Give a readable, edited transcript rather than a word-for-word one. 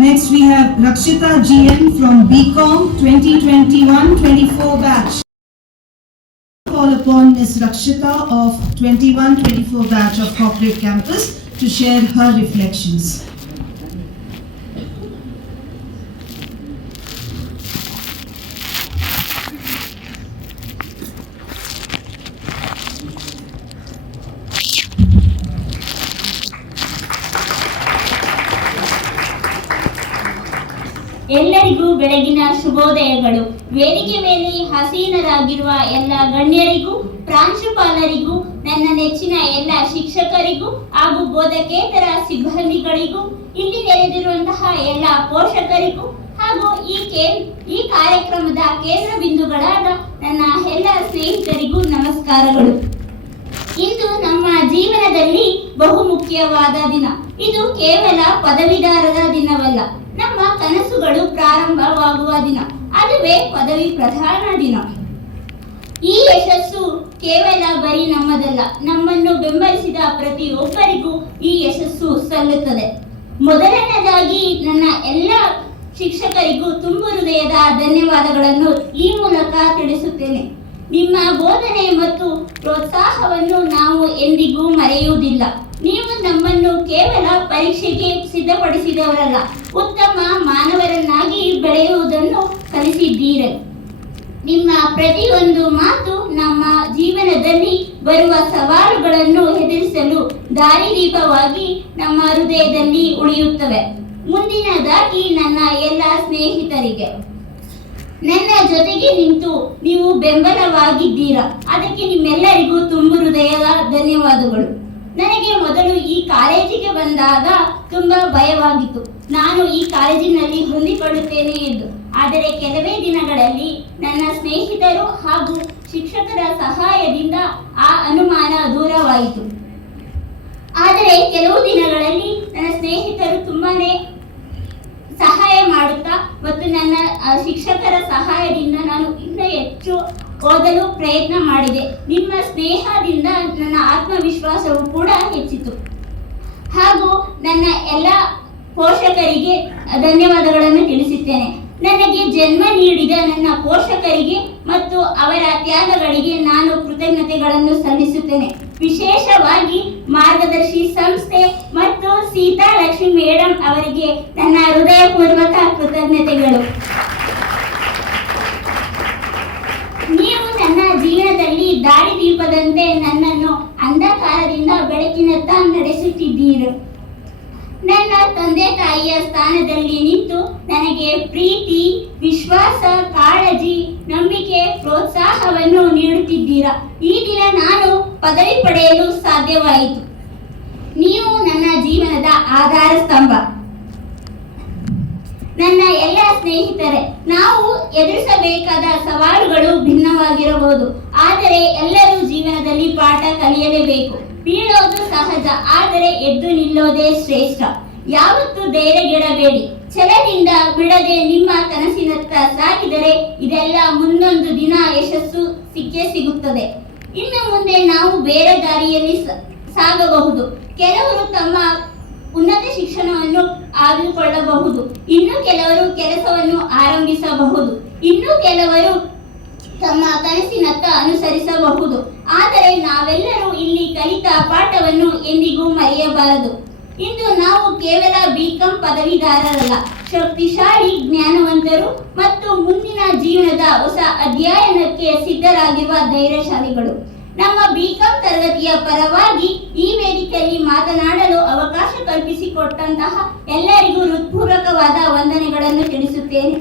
Next we have Rakshita GN from BCom 2021-24 batch. Call upon Ms. Rakshita of 21-24 batch of Corporate Campus to share her reflections. ಎಲ್ಲರಿಗೂ ಬೆಳಗಿನ ಶುಭೋದಯಗಳು. ವೇದಿಕೆ ಮೇಲೆ ಹಸೀನರಾಗಿರುವ ಎಲ್ಲ ಗಣ್ಯರಿಗೂ, ಪ್ರಾಂಶುಪಾಲರಿಗೂ, ನನ್ನ ನೆಚ್ಚಿನ ಎಲ್ಲ ಶಿಕ್ಷಕರಿಗೂ ಹಾಗೂ ಬೋಧಕೇತರ ಸಿಬ್ಬಂದಿಗಳಿಗೂ, ಇಲ್ಲಿ ನೆರೆದಿರುವಂತಹ ಎಲ್ಲ ಪೋಷಕರಿಗೂ ಹಾಗೂ ಈ ಕಾರ್ಯಕ್ರಮದ ಕೇಂದ್ರ ಬಿಂದುಗಳಾದ ನನ್ನ ಎಲ್ಲ ಸ್ನೇಹಿತರಿಗೂ ನಮಸ್ಕಾರಗಳು. ಇಂದು ನಮ್ಮ ಜೀವನದಲ್ಲಿ ಬಹುಮುಖ್ಯವಾದ ದಿನ. ಇದು ಕೇವಲ ಪದವೀಧರರ ದಿನವಲ್ಲ, ನಮ್ಮ ಕನಸುಗಳು ಪ್ರಾರಂಭವಾಗುವ ದಿನ. ಅದುವೇ ಪದವಿ ಪ್ರದಾನ ದಿನ. ಈ ಯಶಸ್ಸು ಕೇವಲ ಬರೀ ನಮ್ಮದಲ್ಲ, ನಮ್ಮನ್ನು ಬೆಂಬಲಿಸಿದ ಪ್ರತಿಯೊಬ್ಬರಿಗೂ ಈ ಯಶಸ್ಸು ಸಲ್ಲುತ್ತದೆ. ಮೊದಲನೇದಾಗಿ ನನ್ನ ಎಲ್ಲ ಶಿಕ್ಷಕರಿಗೂ ತುಂಬು ಹೃದಯದ ಧನ್ಯವಾದಗಳನ್ನು ಈ ಮೂಲಕ ತಿಳಿಸುತ್ತೇನೆ. ನಿಮ್ಮ ಬೋಧನೆ ಮತ್ತು ಪ್ರೋತ್ಸಾಹವನ್ನು ನಾವು ಎಂದಿಗೂ ಮರೆಯುವುದಿಲ್ಲ. ನೀವು ನಮ್ಮನ್ನು ಕೇವಲ ಪರೀಕ್ಷೆಗೆ ಸಿದ್ಧಪಡಿಸಿದವರಲ್ಲ, ಉತ್ತಮ ಮಾನವರನ್ನಾಗಿ ಬೆಳೆಯುವುದನ್ನು ಕಲಿಸಿದ್ದೀರಿ. ನಿಮ್ಮ ಪ್ರತಿಯೊಂದು ಮಾತು ನಮ್ಮ ಜೀವನದಲ್ಲಿ ಬರುವ ಸವಾಲುಗಳನ್ನು ಎದುರಿಸಲು ದಾರಿದೀಪವಾಗಿ ನಮ್ಮ ಹೃದಯದಲ್ಲಿ ಉಳಿಯುತ್ತವೆ. ಮುಂದಿನದಾಗಿ ನನ್ನ ಎಲ್ಲ ಸ್ನೇಹಿತರಿಗೆ, ನನ್ನ ಜೊತೆಗೆ ನಿಂತು ನೀವು ಬೆಂಬಲವಾಗಿದ್ದೀರಾ, ಅದಕ್ಕೆ ನಿಮ್ಮೆಲ್ಲರಿಗೂ ತುಂಬು ಹೃದಯದ ಧನ್ಯವಾದಗಳು. ನನಗೆ ಮೊದಲು ಈ ಕಾಲೇಜಿಗೆ ಬಂದಾಗ ತುಂಬಾ ಭಯವಾಗಿತ್ತು. ನಾನು ಈ ಕಾಲೇಜಿನಲ್ಲಿ ಹೊಂದಿಕೊಳ್ಳುತ್ತೇನೆ ಎಂದು. ಆದರೆ ಕೆಲವೇ ದಿನಗಳಲ್ಲಿ ನನ್ನ ಸ್ನೇಹಿತರು ಹಾಗೂ ಶಿಕ್ಷಕರ ಸಹಾಯದಿಂದ ಆ ಅನುಮಾನ ದೂರವಾಯಿತು. ಆದರೆ ಕೆಲವು ದಿನಗಳಲ್ಲಿ ನನ್ನ ಸ್ನೇಹಿತರು ತುಂಬಾನೇ ಸಹಾಯ ಮಾಡುತ್ತಾ ಮತ್ತು ನನ್ನ ಶಿಕ್ಷಕರ ಸಹಾಯದಿಂದ ನಾನು ಇನ್ನೂ ಹೆಚ್ಚು ಓದಲು ಪ್ರಯತ್ನ ಮಾಡಿದೆ. ನಿಮ್ಮ ಸ್ನೇಹದಿಂದ ನನ್ನ ಆತ್ಮವಿಶ್ವಾಸವು ಕೂಡ ಹೆಚ್ಚಿತು. ಹಾಗೂ ನನ್ನ ಎಲ್ಲ ಪೋಷಕರಿಗೆ ಧನ್ಯವಾದಗಳನ್ನು ತಿಳಿಸುತ್ತೇನೆ. ನನಗೆ ಜನ್ಮ ನೀಡಿದ ನನ್ನ ಪೋಷಕರಿಗೆ ಮತ್ತು ಅವರ ತ್ಯಾಗಗಳಿಗೆ ನಾನು ಕೃತಜ್ಞತೆಗಳನ್ನು ಸಲ್ಲಿಸುತ್ತೇನೆ. ವಿಶೇಷವಾಗಿ ಮಾರ್ಗದರ್ಶಿ ಸಂಸ್ಥೆ ಮತ್ತು ಸೀತಾ ಲಕ್ಷ್ಮಿ ಮೇಡಮ್ ಅವರಿಗೆ ನನ್ನ ಹೃದಯಪೂರ್ವಕ ಕೃತಜ್ಞತೆಗಳು. ನೀವು ನನ್ನ ಜೀವನದಲ್ಲಿ ದಾರಿದೀಪದಂತೆ ನನ್ನನ್ನು ಅಂಧಕಾರದಿಂದ ಬೆಳಕಿನತ್ತ ನಡೆಸುತ್ತಿದ್ದೀರಿ. ನನ್ನ ತಂದೆ ತಾಯಿಯ ಸ್ಥಾನದಲ್ಲಿ ನಿಂತು ನನಗೆ ಪ್ರೀತಿ, ವಿಶ್ವಾಸ, ಕಾಳಜಿ, ನಂಬಿಕೆ, ಪ್ರೋತ್ಸಾಹವನ್ನು ನೀಡುತ್ತಿದ್ದೀರಾ. ಈ ದಿನ ನಾನು ಪದವಿ ಪಡೆಯಲು ಸಾಧ್ಯವಾಯಿತು. ನೀವು ನನ್ನ ಜೀವನದ ಆಧಾರ ಸ್ತಂಭ. ನನ್ನ ಎಲ್ಲ ಸ್ನೇಹಿತರೆ, ನಾವು ಎದುರಿಸಬೇಕಾದ ಸವಾಲುಗಳು ಭಿನ್ನವಾಗಿರಬಹುದು, ಆದರೆ ಎಲ್ಲರೂ ಜೀವನದಲ್ಲಿ ಪಾಠ ಕಲಿಯಲೇಬೇಕು. ಬೀಳೋದು ಸಹಜ, ಆದರೆ ಎದ್ದು ನಿಲ್ಲೋದೇ ಶ್ರೇಷ್ಠ. ಯಾವತ್ತೂ ಧೈರ್ಯಗೆಡಬೇಡಿ. ಛಲದಿಂದ ಬಿಡದೆ ನಿಮ್ಮ ಕನಸಿನತ್ತ ಸಾಗಿದರೆ ಇದೆಲ್ಲ ಮುಂದೊಂದು ದಿನ ಯಶಸ್ಸು ಸಿಕ್ಕೇ ಸಿಗುತ್ತದೆ. ಇನ್ನು ಮುಂದೆ ನಾವು ಬೇರೆ ದಾರಿಯಲ್ಲಿ ಸಾಗಬಹುದು. ಕೆಲವರು ತಮ್ಮ ಉನ್ನತ ಶಿಕ್ಷಣವನ್ನು ಆಯ್ದುಕೊಳ್ಳಬಹುದು, ಇನ್ನು ಕೆಲವರು ಕೆಲಸವನ್ನು ಆರಂಭಿಸಬಹುದು, ಇನ್ನು ಕೆಲವರು ತಮ್ಮ ಕನಸಿನತ್ತ ಅನುಸರಿಸಬಹುದು. ಆದರೆ ನಾವೆಲ್ಲರೂ ಇಲ್ಲಿ ಕಲಿತ ಪಾಠವನ್ನು ಎಂದಿಗೂ ಮರೆಯಬಾರದು. ಇಂದು ನಾವು ಕೇವಲ ಬಿಕಾಂ ಪದವೀಧರರಲ್ಲ, ಶಕ್ತಿಶಾಲಿ, ಜ್ಞಾನವಂತರು ಮತ್ತು ಮುಂದಿನ ಜೀವನದ ಹೊಸ ಅಧ್ಯಯನಕ್ಕೆ ಸಿದ್ಧರಾಗಿರುವ ಧೈರ್ಯಶಾಲಿಗಳು. ನಮ್ಮ ಬಿಕಾಂ ತರಗತಿಯ ಪರವಾಗಿ ಈ ವೇದಿಕೆಯಲ್ಲಿ ಮಾತನಾಡಲು ಅವಕಾಶ ಕಲ್ಪಿಸಿಕೊಟ್ಟಂತಹ ಎಲ್ಲರಿಗೂ ಹೃತ್ಪೂರ್ವಕವಾದ ವಂದನೆಗಳನ್ನು ತಿಳಿಸುತ್ತೇನೆ.